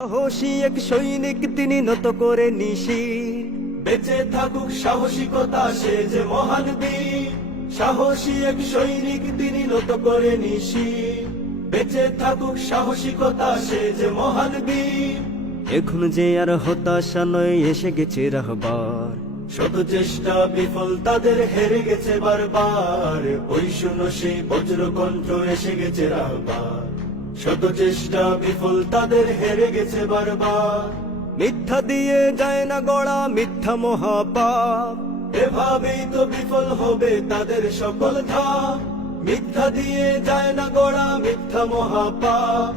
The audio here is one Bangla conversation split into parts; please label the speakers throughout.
Speaker 1: সাহসী এক সৈনিক তিনি নত করে নিশি।
Speaker 2: বেঁচে থাকুক সাহসিকতা সে যে মহান বীর। সাহসী এক সৈনিক তিনি নত করে নিশি। বেঁচে থাকুক সাহসিকতা সে যে মহান বীর।
Speaker 1: এখন যে আর হতাশা নয় এসে গেছে রাহবার।
Speaker 2: শত চেষ্টা বিফল তাদের হেরে গেছে বারবার। ওই শুনো সেই বজ্রকণ্ঠ এসে গেছে রাবার শত চেষ্টা বিফল তাদের হেরে গেছে বারবার।
Speaker 1: মিথ্যা দিয়ে যায় না গড়া মিথ্যা মহাপাপ।
Speaker 2: এভাবেই তো বিফল হবে তাদের সকল ধাপ। মিথ্যা দিয়ে যায় না গড়া মিথ্যা মহাপাপ।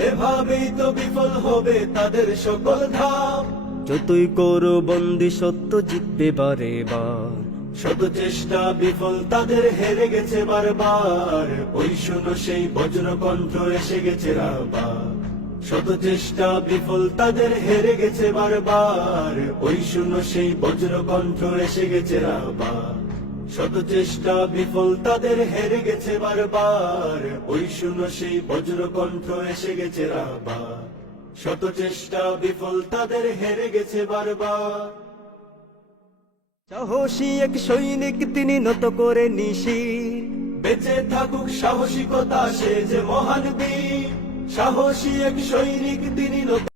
Speaker 2: এভাবেই তো বিফল হবে তাদের সকল ধাপ।
Speaker 1: যতই করো বন্দি সত্য জিতবে বারে বার।
Speaker 2: শত চেষ্টা বিফল তাদের হেরে গেছে বারবার। ওই শুনো সেই বজ্র কণ্ঠ এসে গেছে রাবার। শত চেষ্টা বিফল তাদের হেরে গেছে বারবার। ওই শুনো সেই বজ্র কণ্ঠ এসে গেছে শত চেষ্টা বিফল তাদের হেরে গেছে বারবার। ওই শুনো সেই বজ্র কণ্ঠ এসে গেছে রাবার। শত চেষ্টা বিফল তাদের হেরে গেছে বারবার।
Speaker 1: সাহসী এক সৈনিক তিনি নত করে নিশি।
Speaker 2: বেঁচে থাকুক সাহসিকতা সে যে মহান বীর। সাহসী এক সৈনিক তিনি নত